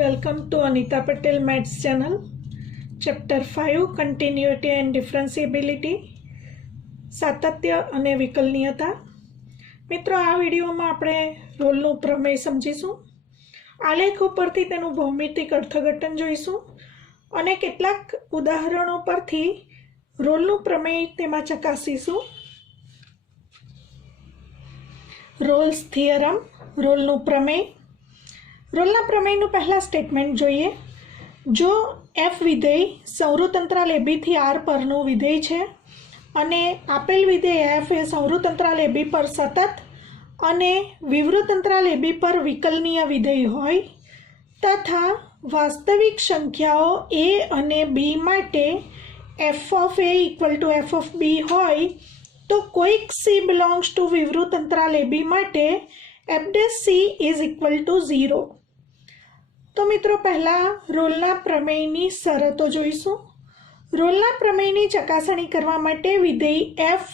Welcome to Anita Patel Maths channel. Chapter 5 Continuity and Differentiability સાતત્ય અને વિકલનીયતા. મિત્રો, આ વિડીયોમાં આપણે રોલનું પ્રમેય સમજીશું. આલેખ ઉપરથી તેનું ભૌમિતિક અર્થઘટન જોઈશું અને કેટલાક ઉદાહરણો પરથી રોલનું પ્રમેય તેમાં ચકાસીશું. રોલ્સ થિયરમ, રોલનું પ્રમેય. રોલના પ્રમેયનું પહેલા સ્ટેટમેન્ટ જોઈએ. જો એફ વિધેય સંવૃત અંતરાલ AB થી R પરનું વિધેય છે અને આપેલ વિધેય એફ એ સંવૃત અંતરાલ AB પર સતત અને વિવૃત અંતરાલ AB પર વિકલનીય વિધેય હોય તથા વાસ્તવિક સંખ્યાઓ A અને B માટે f of A equal to f of B હોય તો કોઈક C belongs to વિવૃત અંતરાલ AB માટે f dash C is equal to 0. તો મિત્રો, પહેલા રોલના પ્રમેયની શરતો જોઈશું. રોલના પ્રમેયની ચકાસણી કરવા માટે વિધેય f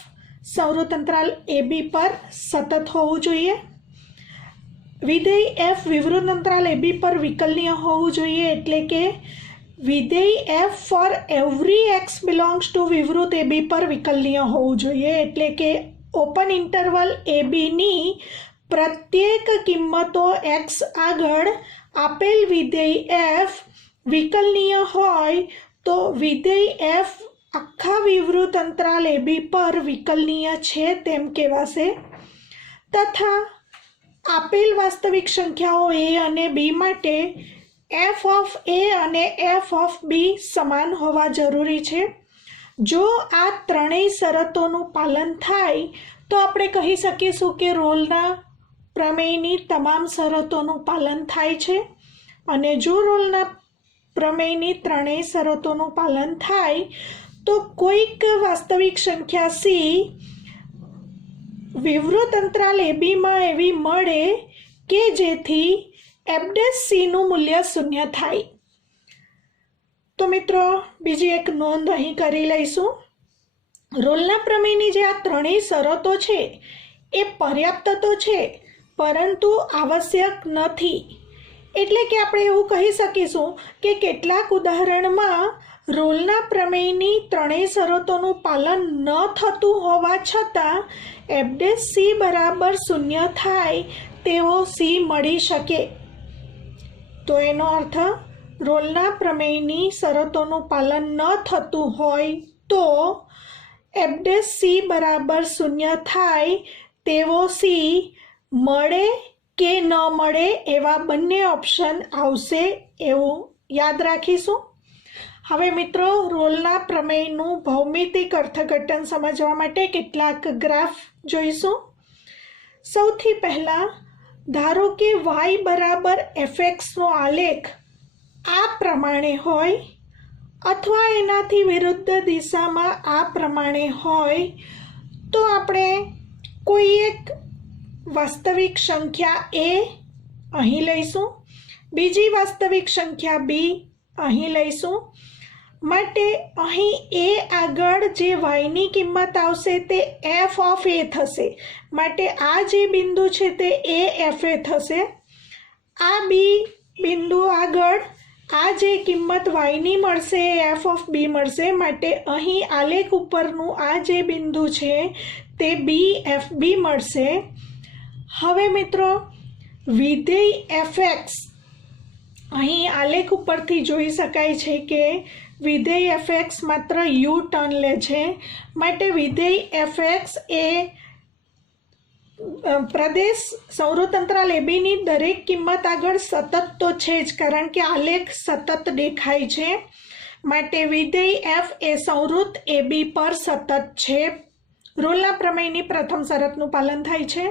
સંવૃત અંતરાલ AB પર સતત હોવું જોઈએ. વિધેય f વિવૃત અંતરાલ AB પર વિકલનીય હોવું જોઈએ, એટલે કે વિધેય f for every x belongs to વિવૃત AB પર વિકલનીય હોવું જોઈએ, એટલે કે ઓપન ઇન્ટરવલ AB ની પ્રત્યેક કિંમતો x આગળ આપેલ વિધેય f વિકલનીય હોય તો વિધેય f આખા વિવૃત અંતરાલ AB પર વિકલનીય છે તેમ કહેવાશે. તથા આપેલ વાસ્તવિક સંખ્યાઓ a અને b માટે f of a અને f of b સમાન હોવા જરૂરી છે. જો આ ત્રણેય શરતોનું પાલન થાય તો આપણે કહી શકીશું કે રોલના પ્રમેયની તમામ શરતોનું પાલન થાય છે. અને જો રોલના પ્રમેયની ત્રણેય શરતોનું પાલન થાય તો કોઈક વાસ્તવિક સંખ્યા C વિવૃત અંતરાલ AB માં એવી મળે કે જેથી f dash C નું મૂલ્ય શૂન્ય થાય. તો મિત્રો, બીજી એક નોંધ અહીં કરી લઈશું. રોલના પ્રમેયની જે આ ત્રણેય શરતો છે એ પર્યાપ્ત તો છે પરંતુ આવશ્યક નથી. એટલે કે આપણે એવું કહી શકીશું કે કેટલાક ઉદાહરણમાં રોલના પ્રમેયની ત્રણેય શરતોનું પાલન ન થતું હોવા છતાં f dash C બરાબર શૂન્ય થાય તેવો C મળી શકે. તો એનો અર્થ રોલના પ્રમેયની શરતોનું પાલન ન થતું હોય તો f dash C બરાબર શૂન્ય થાય તેવો C મળે કે ન મળે એવા બંને ઓપ્શન આવશે એવું યાદ રાખીશું. હવે મિત્રો, રોલના પ્રમેયનું ભૌમિતિક અર્થઘટન સમજવા માટે કેટલાક ગ્રાફ જોઈશું. સૌથી પહેલા ધારો કે y બરાબર fx નો આલેખ આ પ્રમાણે હોય અથવા એનાથી વિરુદ્ધ દિશામાં આ પ્રમાણે હોય તો આપણે કોઈ એક વાસ્તવિક સંખ્યા a અહીં લઈશું, બીજી વાસ્તવિક સંખ્યા b અહીં લઈશું. માટે અહીં a આગળ જે y ની કિંમત આવશે તે f of a થશે. માટે આ જે બિંદુ છે તે a f a થશે. આ b બિંદુ આગળ આ જે કિંમત y ની મળશે એ f of b મળશે. માટે અહીં આલેખ ઉપરનું આ જે બિંદુ છે તે b f b મળશે. હવે મિત્રો, વિધેય fx અહીં આલેખ ઉપરથી જોઈ શકાય છે કે વિધેય fx માત્ર u ટર્ન લે છે. માટે વિધેય fx એ પ્રદેશ સંવૃત અંતરાલ AB ની દરેક કિંમત આગળ સતત તો છે જ, કારણ કે આલેખ સતત દેખાય છે. માટે વિધેય f એ સંવૃત AB પર સતત છે. રોલના પ્રમેયની પ્રથમ શરતનું પાલન થાય છે.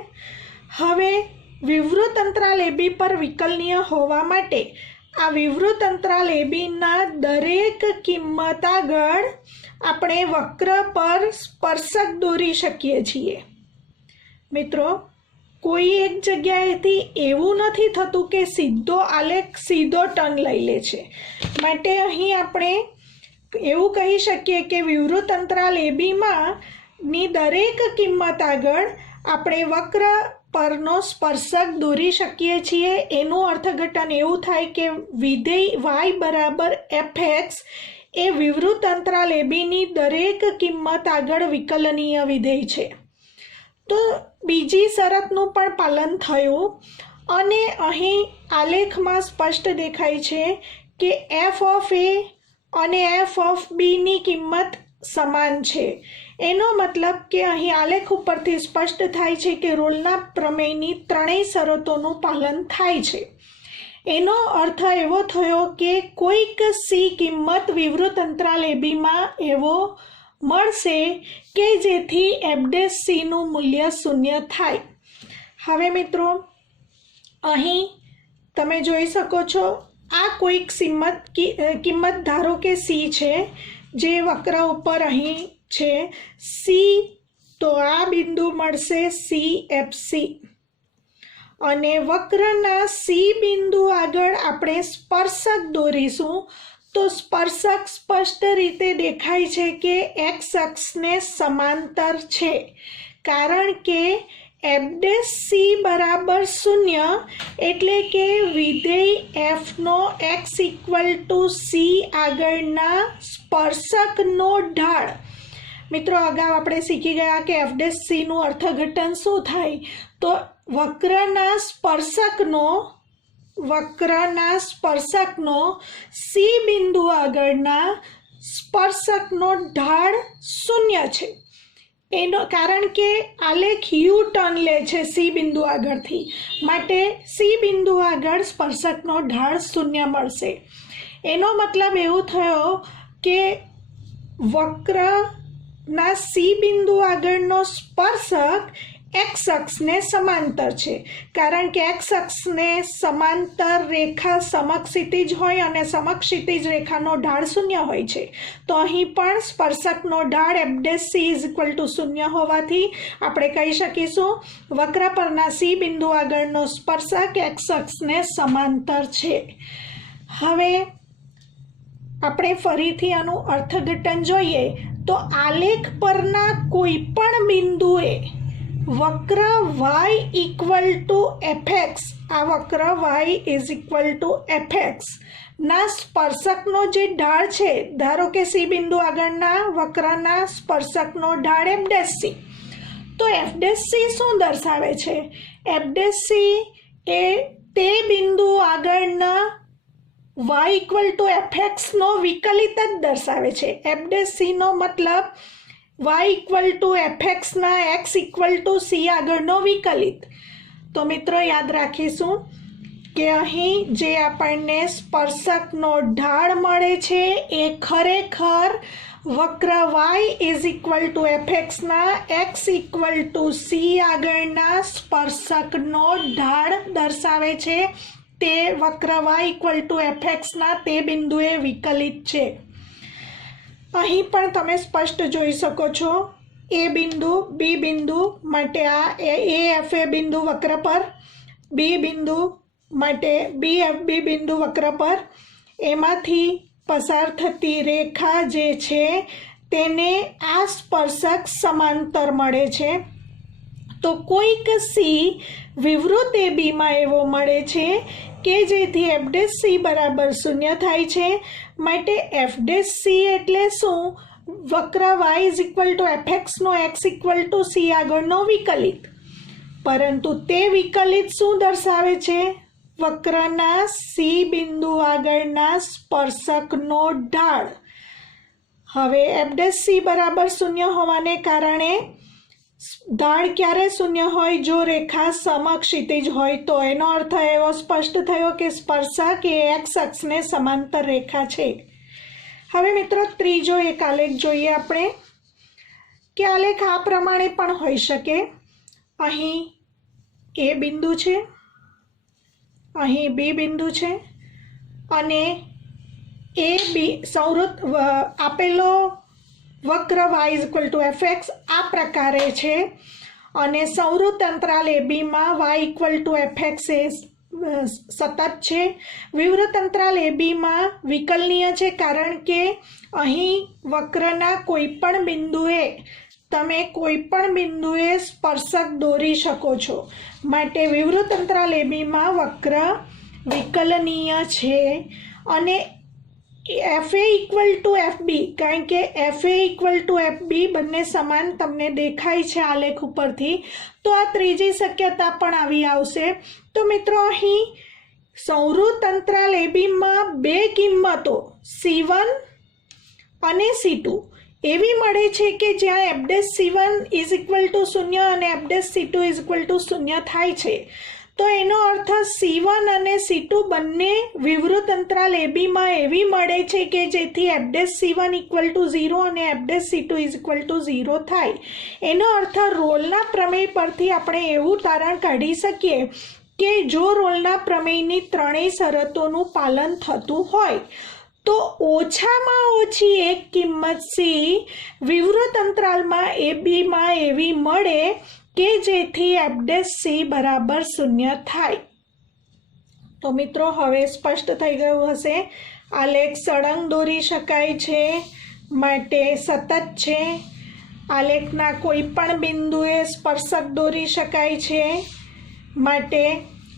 હવે વિવૃત અંતરાલ AB પર વિકલનીય હોવા માટે આ વિવૃત અંતરાલ AB ના દરેક કિંમત આગળ આપણે વક્ર પર સ્પર્શક દોરી શકીએ છીએ. મિત્રો, કોઈ એક જગ્યાએથી એવું નથી થતું કે સીધો આલેખ સીધો ટર્ન લઈ લે છે. માટે અહીં આપણે એવું કહી શકીએ કે વિવૃત અંતરાલ AB માં ની દરેક કિંમત આગળ આપણે વક્ર પરનો સ્પર્શક દોરી શકીએ છીએ। એનું અર્થઘટન એવું થાય કે વિધેય y બરાબર fx એ વિવૃત અંતરાલ એબીની દરેક કિંમત આગળ વિકલનીય વિધેય છે। તો બીજી શરતનું પણ પાલન થયું અને અહીં આલેખમાં સ્પષ્ટ દેખાય છે કે એફ ઓફ એ અને એફ ઓફ બીની કિંમત સમાન છે। એનો મતલબ કે અહીં આલેખ ઉપરથી સ્પષ્ટ થાય છે કે રોલના પ્રમેયની ત્રણેય શરતોનું પાલન થાય છે। એનો અર્થ એવો થયો કે કોઈક સી કિંમત વિવૃત અંતરાલ એબીમાં એવો મળશે કે જેથી એફ'(c)નું મૂલ્ય શૂન્ય થાય। હવે મિત્રો અહીં તમે જોઈ શકો છો આ કોઈક કિંમત ધારો કે સી છે જે વક્ર ઉપર અહીં છે સી, તો આ બિંદુ મળશે CFC અને વક્રના સી બિંદુ આગળ આપણે સ્પર્શક દોરીશું તો સ્પર્શક સ્પષ્ટ રીતે દેખાય છે કે એક્સ અક્ષને સમાંતર છે, કારણ કે f'(c) બરાબર 0 એટલે કે વિધેય એફનો x=c આગળના સ્પર્શકનો ઢાળ। મિત્રો અગાઉ આપણે શીખી ગયા કે f'(c)નું અર્થઘટન શું થાય, તો વક્રના સ્પર્શકનો સી બિંદુ આગળના સ્પર્શકનો ઢાળ 0 છે। એનો કારણ કે આલેખ યુ ટર્ન લે છે સી બિંદુ આગળથી, માટે સી બિંદુ આગળ સ્પર્શકનો ઢાળ 0 મળશે। એનો મતલબ એવું થયો કે વક્રના સી બિંદુ આગળનો સ્પર્શક એક્સ અક્ષને સમાંતર છે, કારણ કે એક્સ અક્ષને સમાંતર રેખા સમક્ષિતિજ હોય અને સમક્ષિતિજ રેખાનો ઢાળ 0 હોય છે। તો અહીં પણ સ્પર્શકનો ઢાળ f'(c) 0 હોવાથી આપણે કહી શકીશું વક્ર પરના સી બિંદુ આગળનો સ્પર્શક એક્સ અક્ષને સમાંતર છે। હવે આપણે ફરીથી આનું અર્થઘટન જોઈએ તો આલેખ પરના કોઈ પણ બિંદુએ વક્ર y=fx, આ વક્ર y=fx ના સ્પર્શકનો જે ઢાળ છે, ધારો કે સી બિંદુ આગળના વક્રના સ્પર્શકનો ઢાળ f'(c), તો f'(c) શું દર્શાવે છે? f'(c) એ તે બિંદુ આગળના y=fx નો વિકલિત જ દર્શાવે છે। f'(c) નો મતલબ y=fx ના x=c આગળનો વિકલિત। તો મિત્રો યાદ રાખીશું કે અહીં જે આપણને સ્પર્શકનો ઢાળ મળે છે એ ખરેખર વક્ર y=fx ના x=c આગળના સ્પર્શકનો ઢાળ દર્શાવે છે। તે વક્ર y=fx ના તે બિંદુએ વિકલિત છે। અહીં પણ તમે સ્પષ્ટ જોઈ શકો છો એ બિંદુ બી બિંદુ માટે આ AF બિંદુ વક્ર પર, બી બિંદુ માટે BFB બિંદુ વક્ર પર, એમાંથી પસાર થતી રેખા જે છે તેને આ સ્પર્શક સમાંતર મળે છે। તો કોઈક સી વિવૃત એબીમાં એવો મળે છે કે જેથી f'(c) બરાબર 0 થાય છે। માટે f'(c) એટલે શું? વક્ર y=fx નો x=c આગળનો વિકલિત, પરંતુ તે વિકલિત શું દર્શાવે છે? વક્રના સી બિંદુ આગળના સ્પર્શકનો ઢાળ। હવે f'(c) બરાબર 0 હોવાને કારણે ઢાળ ક્યારે 0 હોય? જો રેખા સમક્ષિતિજ હોય તો। એનો અર્થ એવો સ્પષ્ટ થયો કે સ્પર્શક એ એક્સ અક્ષને સમાંતર રેખા છે। હવે મિત્રો ત્રીજો એક આલેખ જોઈએ આપણે કે આલેખ આ પ્રમાણે પણ હોઈ શકે। અહીં એ બિંદુ છે, અહીં બી બિંદુ છે અને એ બી સંવૃત આપેલો વક્ર y=fx આ પ્રકારે છે અને સંવૃત અંતરાલ એબીમાં y=fx એ સતત છે। વિવૃત અંતરાલ એબીમાં વિકલનીય છે, કારણ કે અહીં વક્રના કોઈ પણ બિંદુએ તમે કોઈ પણ બિંદુએ સ્પર્શક દોરી શકો છો, માટે વિવૃત અંતરાલ એબીમાં વક્ર વિકલનીય છે અને FA ઇક્વલ ટુ FB, કારણ કે FA ઇક્વલ ટુ FB બંને સમાન તમને દેખાય છે આલેખ ઉપરથી, તો આ ત્રીજી શક્યતા પણ આવી આવશે. તો મિત્રો અહીં સંવૃત અંતરાલ એબીમાં બે કિંમતો C1 અને C2 એવી મળે છે કે જ્યાં F'C1 ઇઝ ઇક્વલ ટુ 0 અને F'C2 ઇઝ ઇક્વલ ટુ 0 થાય છે. તો એનો અર્થ C1 અને C2 બંને વિવૃત અંતરાલ એબીમાં એવી મળે છે કે જેથી F'C1 ઇક્વલ ટુ 0 અને F'C2 ઇઝ ઇક્વલ ટુ 0 થાય. એનો અર્થ રોલના પ્રમેય પરથી આપણે એવું તારણ કાઢી શકીએ કે જો રોલના પ્રમેયની ત્રણેય શરતોનું પાલન થતું હોય તો ઓછામાં ઓછી એક કિંમત C વિવૃત અંતરાલમાં એબીમાં એવી મળે કે જેથી F'C બરાબર 0 થાય. તો મિત્રો હવે સ્પષ્ટ થઈ ગયું હશે. આલેખ સળંગ દોરી શકાય છે, માટે સતત છે. આલેખના કોઈ પણ બિંદુએ સ્પર્શક દોરી શકાય છે, માટે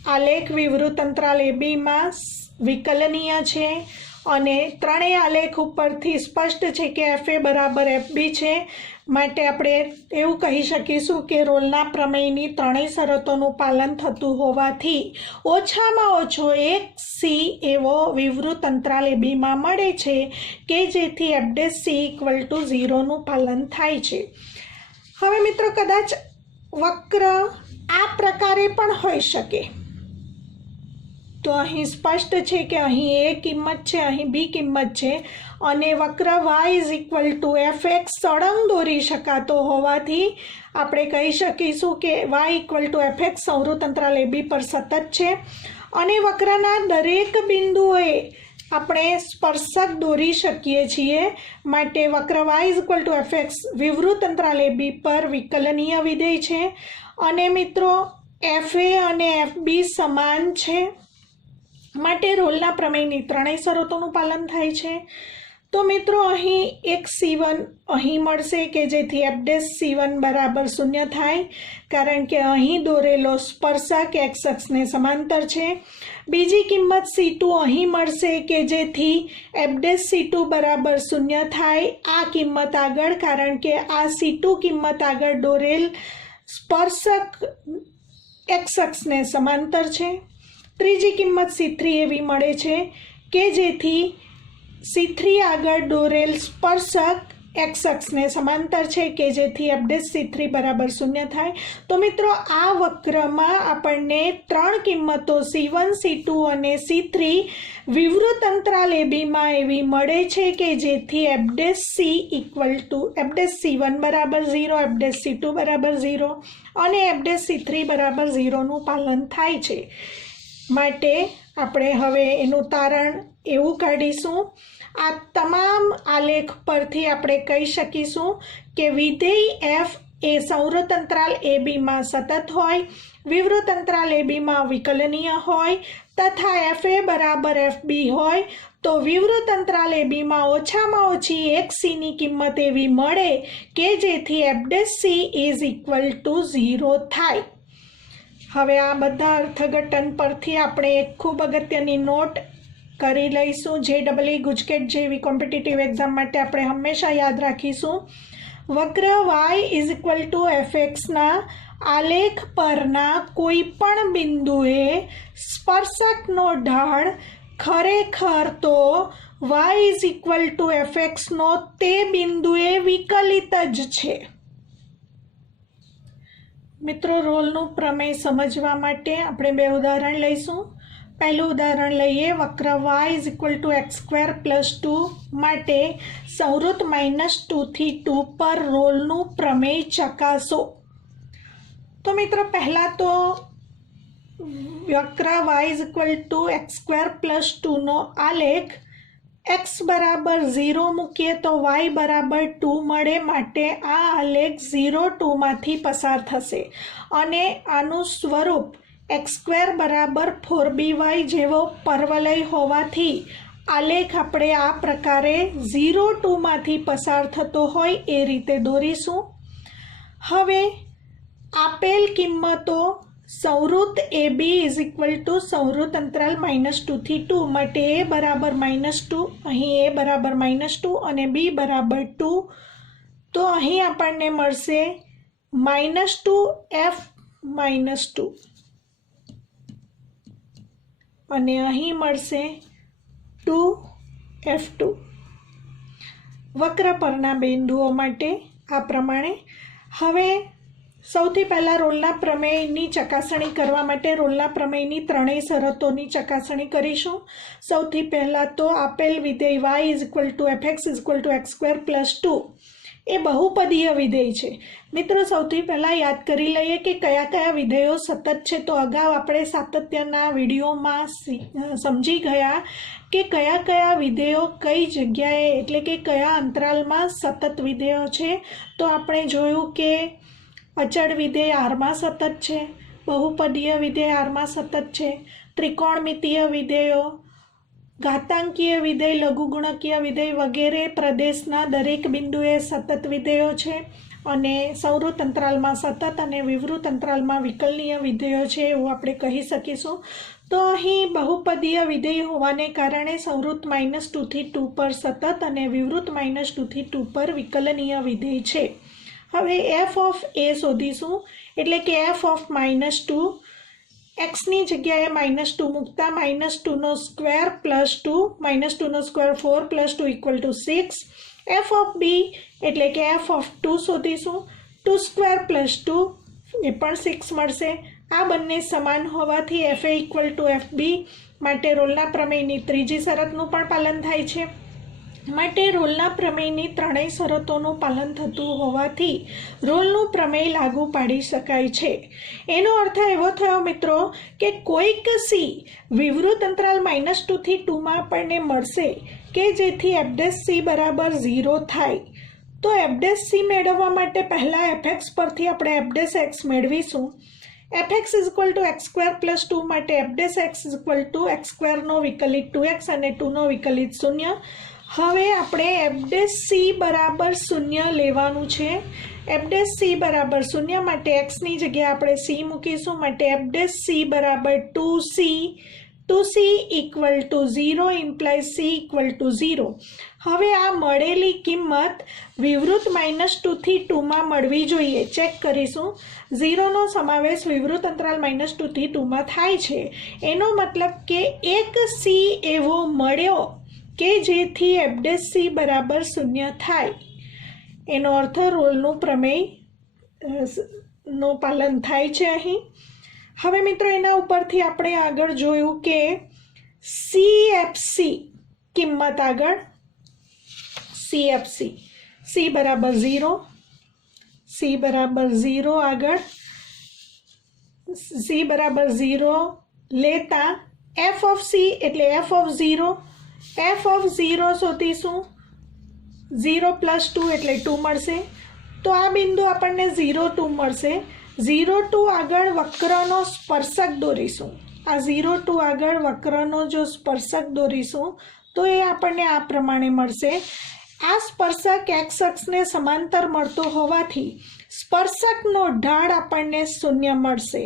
આલેખ વિવૃત અંતરાલ એબીમાં વિકલનીય છે અને ત્રણેય આલેખ ઉપરથી સ્પષ્ટ છે કે FA બરાબર FB છે. માટે આપણે એવું કહી શકીશું કે રોલના પ્રમેયની ત્રણેય શરતોનું પાલન થતું હોવાથી ઓછામાં ઓછો એક C એવો વિવૃત અંતરાલ એબીમાં મળે છે કે જેથી F'C ઇક્વલ ટુ 0નું પાલન થાય છે. હવે મિત્રો કદાચ વક્ર આ પ્રકારે પણ હોઈ શકે. તો અહીં સ્પષ્ટ છે કે અહીં A કિંમત છે, અહીં B કિંમત છે અને વક્ર y is equal two fx સળંગ દોરી શકાતો હોવાથી આપણે કહી શકીશું કે y ઇક્વલ ટુ fx સંવૃત અંતરાલ એબી પર સતત છે અને વક્રના દરેક બિંદુએ આપણે સ્પર્શક દોરી શકીએ છીએ. માટે વક્ર y is equal two fx વિવૃત અંતરાલ એબી પર વિકલનીય વિધેય છે અને મિત્રો FA અને FB સમાન છે, માટે રોલના પ્રમેયની ત્રણેય શરતોનું પાલન થાય છે. તો મિત્રો અહીં એક C1 અહીં મળશે કે જેથી F'C1 બરાબર 0 થાય, કારણ કે અહીં દોરેલો સ્પર્શક x અક્ષને સમાંતર છે. બીજી કિંમત C2 અહીં મળશે કે જેથી F'C2 બરાબર 0 થાય આ કિંમત આગળ, કારણ કે આ C2 કિંમત આગળ દોરેલ સ્પર્શક x અક્ષને સમાંતર છે. ત્રીજી કિંમત C3 એવી મળે છે કે જેથી C3 આગળ દોરેલ સ્પર્શક x અક્ષને સમાંતર છે કે જેથી F'C3 બરાબર 0 થાય. તો મિત્રો આ વક્રમાં આપણને ત્રણ કિંમતો C1, C2 અને C3 વિવૃત અંતરાલ એબીમાં એવી મળે છે કે જેથી F'C ઇક્વલ ટુ F'C1 બરાબર 0, F'C2 બરાબર 0 અને F'C3 બરાબર 0નું પાલન થાય છે. માટે આપણે હવે એનું તારણ એવું કાઢીશું, આ તમામ આલેખ પરથી આપણે કહી શકીશું કે વિધેય f એ સંવૃત અંતરાલ એબીમાં સતત હોય, વિવૃત અંતરાલ એબીમાં વિકલનીય હોય તથા FA બરાબર FB હોય તો વિવૃત અંતરાલ એબીમાં ઓછામાં ઓછી એક Cની કિંમત એવી મળે કે જેથી F'C ઇઝ ઇક્વલ ટુ 0 થાય. હવે આ બધા અર્થઘટન પરથી આપણે એક ખૂબ અગત્યની નોટ કરી લઈશું જે ગુજકેટ જેવી કોમ્પિટિટિવ એક્ઝામ માટે આપણે હંમેશા યાદ રાખીશું. વક્ર y ઇઝ ઇક્વલ ટુ fxના આલેખ પરના કોઈ પણ બિંદુએ સ્પર્શકનો ઢાળ ખરેખર તો y ઇઝ ઇક્વલ ટુ fxનો તે બિંદુએ વિકલિત જ છે. મિત્રો રોલનું પ્રમેય સમજવા માટે આપણે બે ઉદાહરણ લઈશું. પહેલું ઉદાહરણ લઈએ. વક્ર y is equal two x² + 2 માટે સંવૃત -2 થી 2 પર રોલનું પ્રમેય ચકાસો. તો મિત્રો પહેલાં તો વક્ર y is equal two x² + 2નો આલેખ x બરાબર 0 મૂકીએ તો y બરાબર 2 મળે, માટે આ આલેખ 0, 2માંથી પસાર થશે અને આનું સ્વરૂપ x² બરાબર 4by જેવો પરવલય હોવાથી આલેખ આપણે આ પ્રકારે 0, 2માંથી પસાર થતો હોય એ રીતે દોરીશું. હવે આપેલ કિંમતો સંવૃત્ત એ બી ઇઝ ઇક્વલ ટુ સંવૃત્ત અંતરાલ -2 થી 2 માટે એ બરાબર -2, અહીં એ બરાબર -2 અને બી બરાબર 2, તો અહીં આપણને મળશે -2f -2 અને અહીં મળશે 2f2 વક્ર પરના બિંદુઓ માટે આ પ્રમાણે. હવે સૌથી પહેલાં રોલના પ્રમેયની ચકાસણી કરવા માટે રોલના પ્રમેયની ત્રણેય શરતોની ચકાસણી કરીશું. સૌથી પહેલાં તો આપેલ વિધેય y is equal two fx is equal two x² + 2 એ બહુપદીય વિધેય છે. મિત્રો સૌથી પહેલાં યાદ કરી લઈએ કે કયા કયા વિધેયો સતત છે. તો અગાઉ આપણે સાતત્યના વિડીયોમાં સમજી ગયા કે કયા કયા વિધેયો કઈ જગ્યાએ એટલે કે કયા અંતરાલમાં સતત વિધેયો છે. તો આપણે જોયું કે અચળ વિધેય આરમાં સતત છે, બહુપદીય વિધેય આરમાં સતત છે, ત્રિકોણમિતીય વિધેયો, ઘાતાંકીય વિધેય, લઘુગુણકીય વિધેય વગેરે પ્રદેશના દરેક બિંદુએ સતત વિધેયો છે અને સંવૃત્ત અંતરાલમાં સતત અને વિવૃત અંતરાલમાં વિકલનીય વિધેયો છે એવું આપણે કહી શકીશું. તો અહીં બહુપદીય વિધેય હોવાને કારણે સંવૃત્ત -2 થી 2 પર સતત અને વિવૃત -2 થી 2 પર વિકલનીય વિધેય છે. હવે f ઓફ a શોધીશું એટલે કે f ઓફ -2, xની જગ્યાએ -2 મૂકતા -2 square plus 2, -2 square 4 plus 2 equal to 6. f of b એટલે કે f ઓફ 2 શોધીશું, 2 સ્ક્વેર પ્લસ 2 એ પણ 6 મળશે. આ બંને સમાન હોવાથી f a equal to fb માટે રોલના પ્રમેયની ત્રીજી શરતનું પણ પાલન થાય છે. માટે રોલના પ્રમેયની ત્રણેય શરતોનું પાલન થતું હોવાથી રોલનું પ્રમેય લાગુ પાડી શકાય છે. એનો અર્થ એવો થયો મિત્રો કે કોઈક સી વિવૃત અંતરાલ -2 થી 2માં આપણને મળશે કે જેથી f'c બરાબર 0 થાય. તો f'c મેળવવા માટે પહેલાં fx પરથી આપણે f'x મેળવીશું. fx is equal two x² + 2 માટે f'x is equal two x² વિકલિત 2x અને 2 વિકલિત 0. હવે આપણે f'c બરાબર 0 લેવાનું છે. f'c બરાબર 0 માટે xની જગ્યાએ આપણે c મૂકીશું. માટે f'c બરાબર 2c, 2c equal to 0 imply c equal to 0. હવે આ મળેલી કિંમત વિવૃત -2 થી 2માં મળવી જોઈએ. ચેક કરીશું. 0નો સમાવેશ વિવૃત અંતરાલ -2 થી 2માં થાય છે. એનો મતલબ કે એક c એવો મળ્યો કે જેથી f'c બરાબર 0 થાય. એનો અર્થ રોલનું પ્રમેય નું પાલન થાય છે અહીં. હવે મિત્રો એના ઉપરથી આપણે આગળ જોયું કે CFC કિંમત આગળ CFC c બરાબર 0, c બરાબર 0 આગળ c બરાબર 0 લેતા f ઓફ c એટલે f ઓફ 0, f ઓફ 0 શોધીશું. 0 + 2 એટલે 2 મળશે. તો આ બિંદુ આપણને 0, 2 મળશે. 0, 2 આગળ વક્રનો સ્પર્શક દોરીશું. આ 0, 2 આગળ વક્રનો જો સ્પર્શક દોરીશું તો એ આપણને આ પ્રમાણે મળશે. આ સ્પર્શક x અક્ષને સમાંતર મળતો હોવાથી સ્પર્શકનો ઢાળ આપણને 0 મળશે.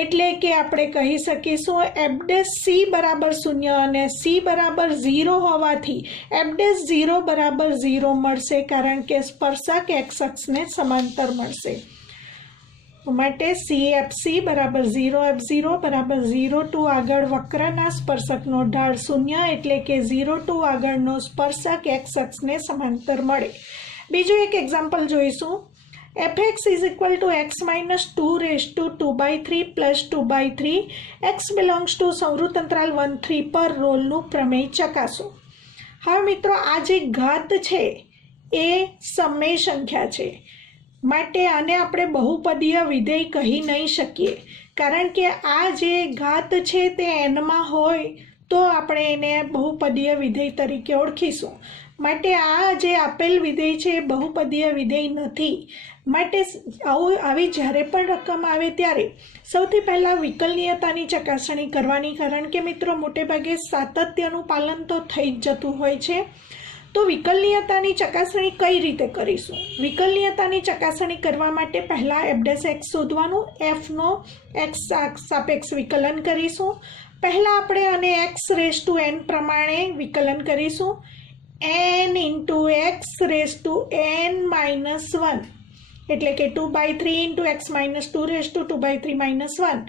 એટલે કે આપણે કહી શકીશું f'c બરાબર 0 અને c બરાબર 0 હોવાથી f'0 બરાબર 0 મળશે કારણ કે સ્પર્શક x અક્ષને સમાંતર મળશે. માટે CFC બરાબર 0, f0 બરાબર 0, 2 આગળ વક્રના સ્પર્શકનો ઢાળ 0 એટલે કે 0, 2 આગળનો સ્પર્શક x અક્ષને સમાંતર મળે. બીજું એક એક્ઝામ્પલ જોઈશું. fx is equal to x - 2^2/3 + 2/3 x belongs to સંવૃત્ત અંતરાલ 1, 3 પર રોલનું પ્રમેય ચકાસો. હવે મિત્રો આ જે ઘાત છે એ સમય સંખ્યા છે. માટે આને આપણે બહુપદીય વિધેય કહી નહીં શકીએ કારણ કે આ જે ઘાત છે તે એનમાં હોય તો આપણે એને બહુપદીય વિધેય તરીકે ઓળખીશું. માટે આ જે આપેલ વિધેય છે એ બહુપદીય વિધેય નથી. માટે આવી જ્યારે પણ રકમ આવે ત્યારે સૌથી પહેલાં વિકલનીયતાની ચકાસણી કરવાની કારણ કે મિત્રો મોટેભાગે સાતત્યનું પાલન તો થઈ જ જતું હોય છે. તો વિકલનીયતાની ચકાસણી કઈ રીતે કરીશું? વિકલનીયતાની ચકાસણી કરવા માટે પહેલાં f' શોધવાનું. fનો x સાપેક્ષ વિકલન કરીશું. પહેલાં આપણે આને x⁴n પ્રમાણે વિકલન કરીશું. n × x⁴n - 1 એટલે કે 2/3 × x - 2⁴ 2/3 - 1.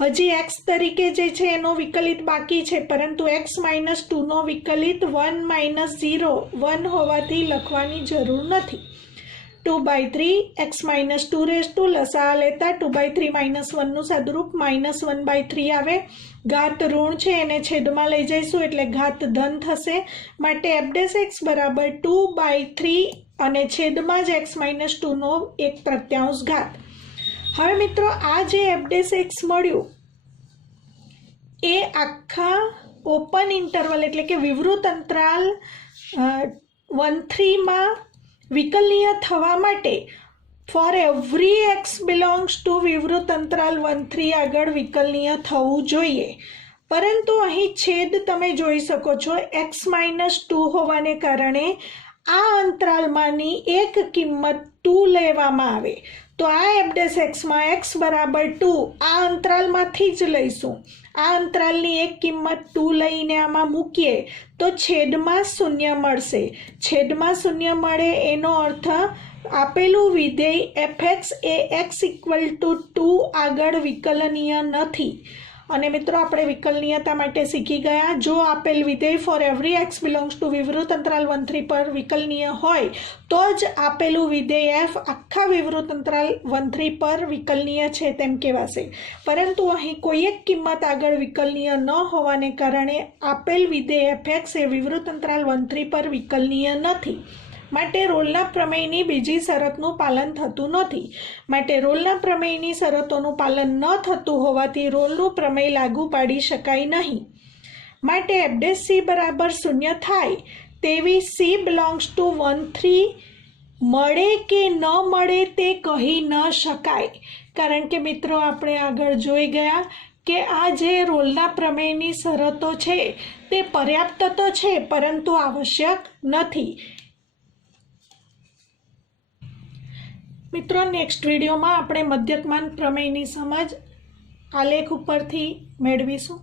હજી x તરીકે જે છે એનો વિકલિત બાકી છે, પરંતુ x - 2નો વિકલિત 1 - 0 1 હોવાથી લખવાની જરૂર નથી. 2/3 x - 2 લસા લેતા 2/3 - 1નું સાદુરૂપ -1/3 આવે. ઘાત ઋણ છે એને છેદમાં લઈ જઈશું એટલે ઘાત ધન થશે. માટે f' બરાબર 2/3 અને છેદમાં જ x - 2નો 1/3 ઘાત. હવે મિત્રો આ જે f' મળ્યું એ આખા ઓપન ઇન્ટરવલ એટલે કે વિવૃત અંતરાલ 1-3માં વિકલનીય થવા માટે for every x belongs to વિવૃત અંતરાલ 1-3 આગળ વિકલનીય થવું જોઈએ. પરંતુ અહીં છેદ તમે જોઈ શકો છો x - 2 હોવાને કારણે આ અંતરાલમાંની એક કિંમત 2 લેવામાં આવે. તો આ f'(x) x બરાબર 2 આ અંતરાલમાંથી જ લઈશું. આ અંતરાલની એક કિંમત 2 લઈને આમાં મૂકીએ તો છેદમાં 0 મળશે. છેદમાં 0 મળે એનો અર્થ આપેલું વિધેય fx એ x = 2 આગળ વિકલનીય નથી. અને મિત્રો આપણે વિકલનીયતા માટે શીખી ગયા, જો આપેલ વિધેય for every x belongs to વિવૃત અંતરાલ 1-3 પર વિકલનીય હોય તો જ આપેલું વિધેય f આખા વિવૃત અંતરાલ 1-3 પર વિકલનીય છે તેમ કહેવાશે. પરંતુ અહીં કોઈ એક કિંમત આગળ વિકલનીય ન હોવાને કારણે આપેલ વિધેય fx એ વિવૃત અંતરાલ 1-3 પર વિકલનીય નથી. માટે રોલના પ્રમેયની બીજી શરતનું પાલન થતું નથી. માટે રોલના પ્રમેયની શરતોનું પાલન ન થતું હોવાથી રોલનું પ્રમેય લાગુ પાડી શકાય નહીં. માટે f' બરાબર 0 થાય તેવી c બિલોંગ્સ ટુ 1-3 મળે કે ન મળે તે કહી ન શકાય. કારણ કે મિત્રો આપણે આગળ જોઈ ગયા કે આ જે રોલના પ્રમેયની શરતો છે તે પર્યાપ્ત તો છે પરંતુ આવશ્યક નથી. મિત્રો નેક્સ્ટ વિડીયોમાં આપણે મધ્યકમાન પ્રમેયની સમજ આલેખ ઉપરથી મેળવીશું.